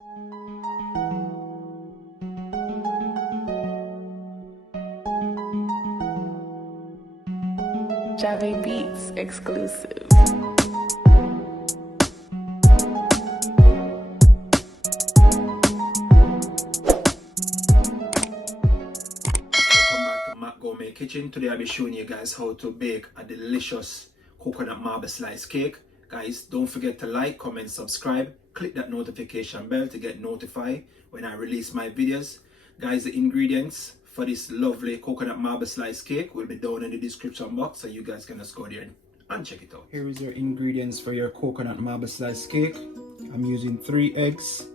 Jave Beats exclusive. Matt Gourmet Kitchen. Today I'll be showing you guys how to bake a delicious coconut marble slice cake. Guys, don't forget to like, comment, subscribe, click that notification bell to get notified when I release my videos. Guys, the ingredients for this lovely coconut marble slice cake will be down in the description box, so you guys can just go there and check it out. Here is your ingredients for your coconut marble slice cake. I'm using 3 eggs,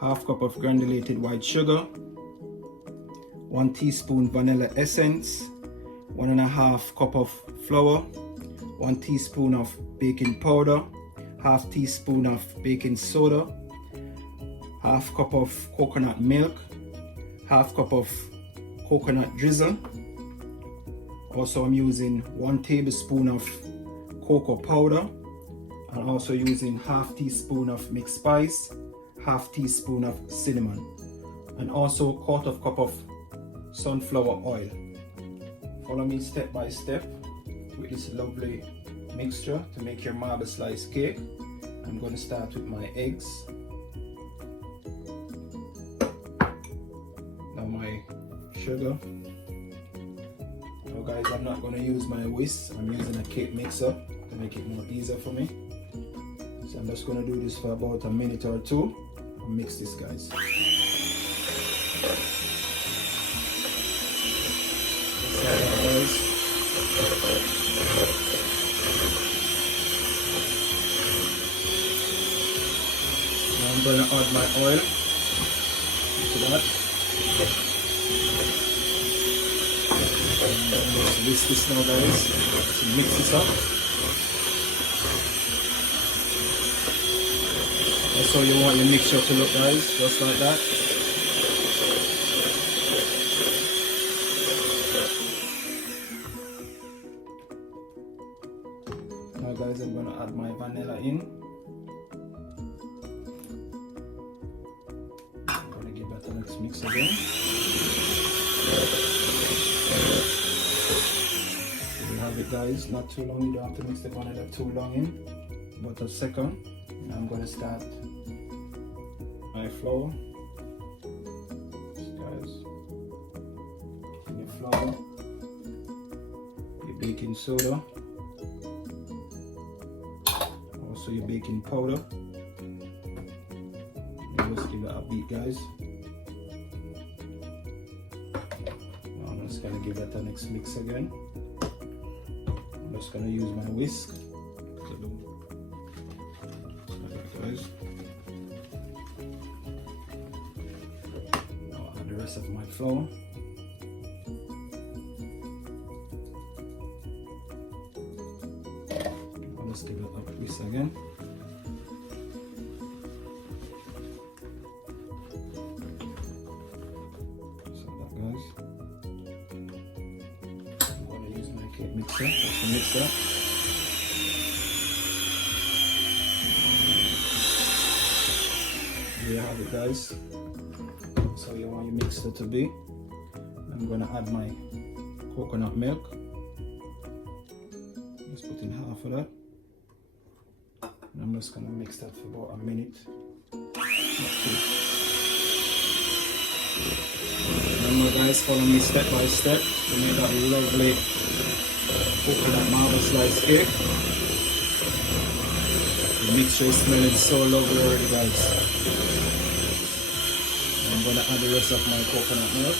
half cup of granulated white sugar, 1 teaspoon vanilla essence, 1.5 cup of flour, 1 teaspoon of baking powder, half teaspoon of baking soda, half cup of coconut milk, half cup of coconut drizzle. Also I'm using 1 tablespoon of cocoa powder, and also using half teaspoon of mixed spice, half teaspoon of cinnamon, and also 1/4 cup of sunflower oil. Follow me step by step with this lovely mixture to make your marble slice cake. I'm going to start with my eggs. Now my sugar. Now guys, I'm not going to use my whisk. I'm using a cake mixer to make it more easier for me. So I'm just going to do this for about a minute or two and mix this, guys. Now I'm going to add my oil to that. And whisk this now, guys. So mix this up. That's how you want your mixture to look, guys, just like that. Now guys, I'm going to add my vanilla in. I'm going to give that a next mix again. There you have it, guys. Not too long, you don't have to mix the vanilla too long in. About a second. And I'm going to start my flour. Guys, your flour, your baking soda, also your baking powder. Just give it a beat, guys. Now I'm just gonna give that a next mix again. I'm just gonna use my whisk to do that, guys. Now I'll add the rest of my flour. I'll just give it a twist again. I'm going to use my cake mixer just to mix that. There you have it, guys. So you want your mixer to be. I'm going to add my coconut milk. Just put in half of that. And I'm just going to mix that for about a minute. Remember, guys, follow me step by step to make that lovely coconut marble slice cake. The mixture is smelling so lovely already, guys. I'm going to add the rest of my coconut milk.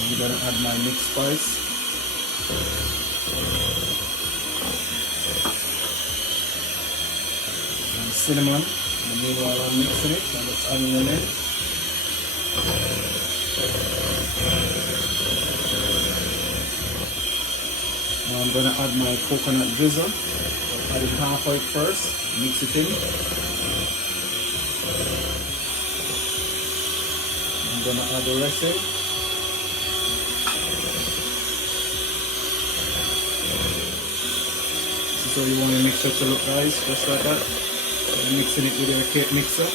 I'm going to add my mixed spice. Cinnamon, and meanwhile I'm mixing it, I'm just adding them in. Now I'm going to add my coconut drizzle. I'll add it half of it first, mix it in. I'm going to add the rest in. That's how you want your mixture to look, guys, just like that. So you're mixing it with your cake mixer.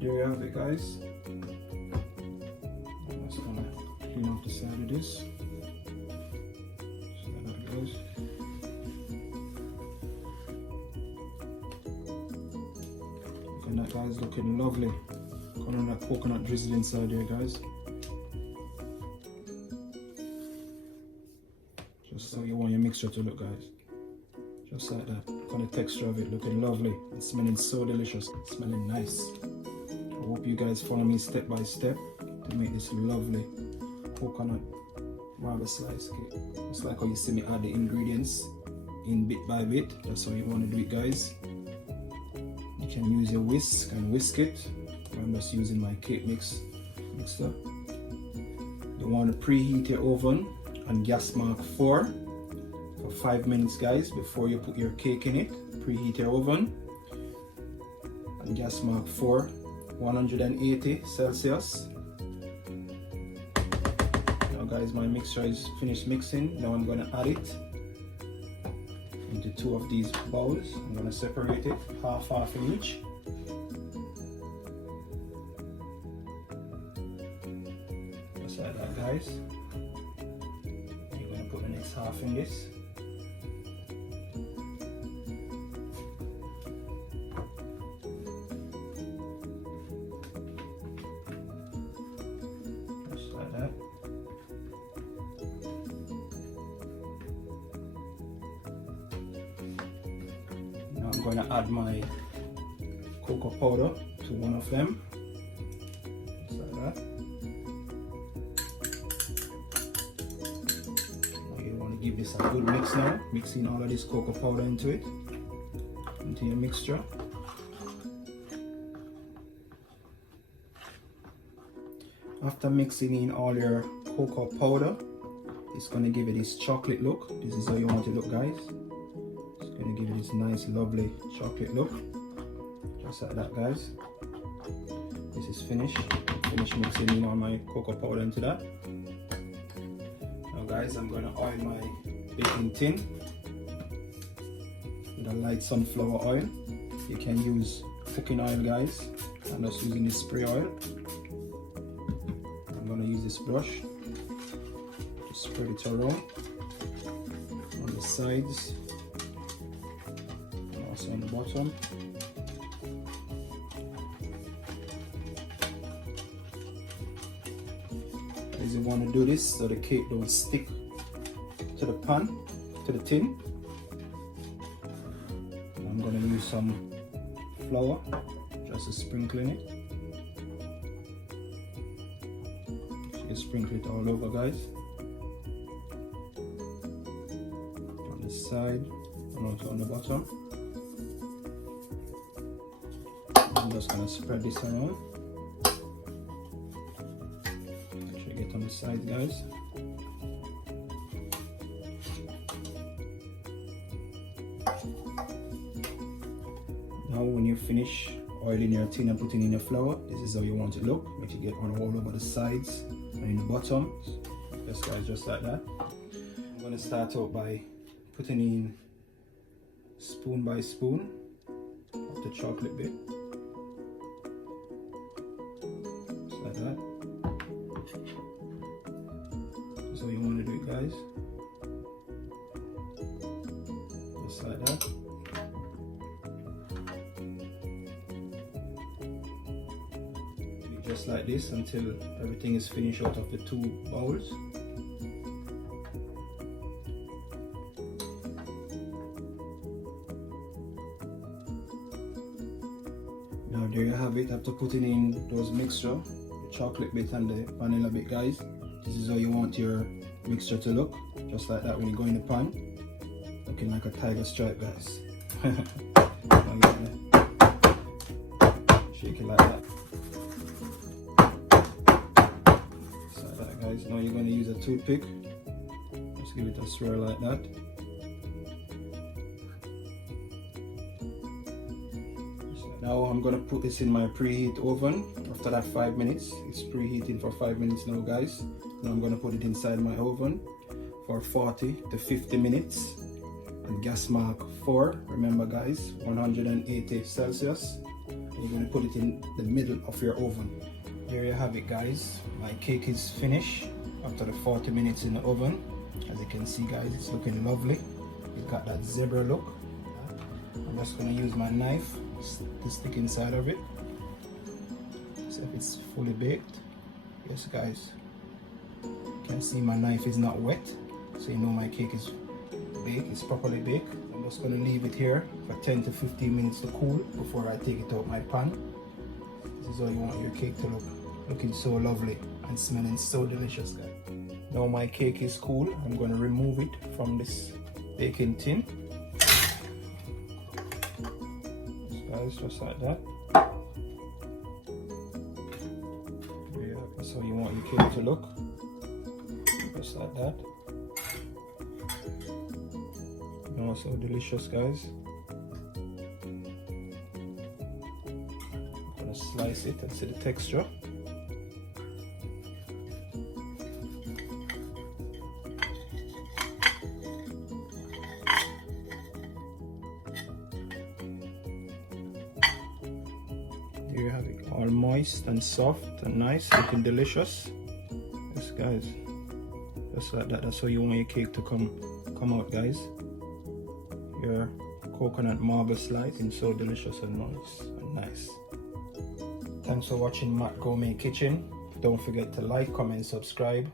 There you have it, guys. I'm just gonna clean off the side of this. So that goes. Look at that, guys, looking lovely. Got on that coconut drizzle inside here, guys. Just how you want your mixture to look, guys. Just like that. Look at the texture of it, looking lovely. It's smelling so delicious. It's smelling nice. I hope you guys follow me step by step to make this lovely coconut marble slice cake. Just like how you see me add the ingredients in bit by bit. That's how you want to do it, guys. You can use your whisk and whisk it. I'm just using my cake mixer. You want to preheat your oven on gas mark 4 for 5 minutes, guys, before you put your cake in it. Preheat your oven on gas mark 4, 180 Celsius. Now, guys, my mixture is finished mixing. Now I'm going to add it into 2 of these bowls. I'm going to separate it half in each. Just like that, guys. You're going to put the next half in this. Just like that. Now I'm going to add my cocoa powder to one of them. Just like that. Now you want to give this a good mix now. Mixing all of this cocoa powder into it, into your mixture. After mixing in all your cocoa powder, it's going to give it this chocolate look. This is how you want it to look, guys. It's going to give it this nice, lovely chocolate look. Just like that, guys. This is finished. Finish mixing in all my cocoa powder into that. Now, guys, I'm going to oil my baking tin with a light sunflower oil. You can use cooking oil, guys. I'm just using this spray oil. I'm going to use this brush to spread it around on the sides and also on the bottom. Guys, you want to do this so the cake don't stick to the pan, to the tin. I'm going to use some flour just to sprinkle in it. You sprinkle it all over, guys, on the side and also on the bottom. I'm just going to spread this around. Make sure you get on the side, guys. Now when you finish oiling your tin and putting in your flour, this is how you want it to look. Make it get on all over the sides and in the bottom. Yes, guys, just like that. I'm going to start out by putting in spoon by spoon of the chocolate bit. Just like that. That's how you want to do it, guys. Just like that. Just like this until everything is finished out of the 2 bowls. Now there you have it. After putting in those mixture, the chocolate bit and the vanilla bit, guys, this is how you want your mixture to look. Just like that when you go in the pan. Looking like a tiger stripe, guys. Shake it like that. Guys, now you're going to use a toothpick. Just give it a swirl like that. So now I'm going to put this in my preheat oven. After that 5 minutes, it's preheating for 5 minutes now, guys. Now I'm going to put it inside my oven for 40 to 50 minutes and gas mark 4. Remember guys, 180 Celsius. And you're going to put it in the middle of your oven. Here you have it guys. My cake is finished after the 40 minutes in the oven. As you can see guys, it's looking lovely. It's got that zebra look. I'm just going to use my knife to stick inside of it. So if it's fully baked. Yes guys, you can see my knife is not wet, so you know my cake is baked, it's properly baked. I'm just going to leave it here for 10 to 15 minutes to cool before I take it out my pan. This is how you want your cake to look, looking so lovely and smelling so delicious guys. Now my cake is cool, I'm going to remove it from this baking tin. Guys, just like that. That's how you want your cake to look, just like that. You know, so delicious guys. I'm gonna slice it and see the texture. Here you have it, all moist and soft and nice, looking delicious. Yes guys, just like that. That's how you want your cake to come out guys. Your coconut marble slice is so delicious and nice. Thanks for watching Matt Gourmet Kitchen. Don't forget to like, comment, subscribe.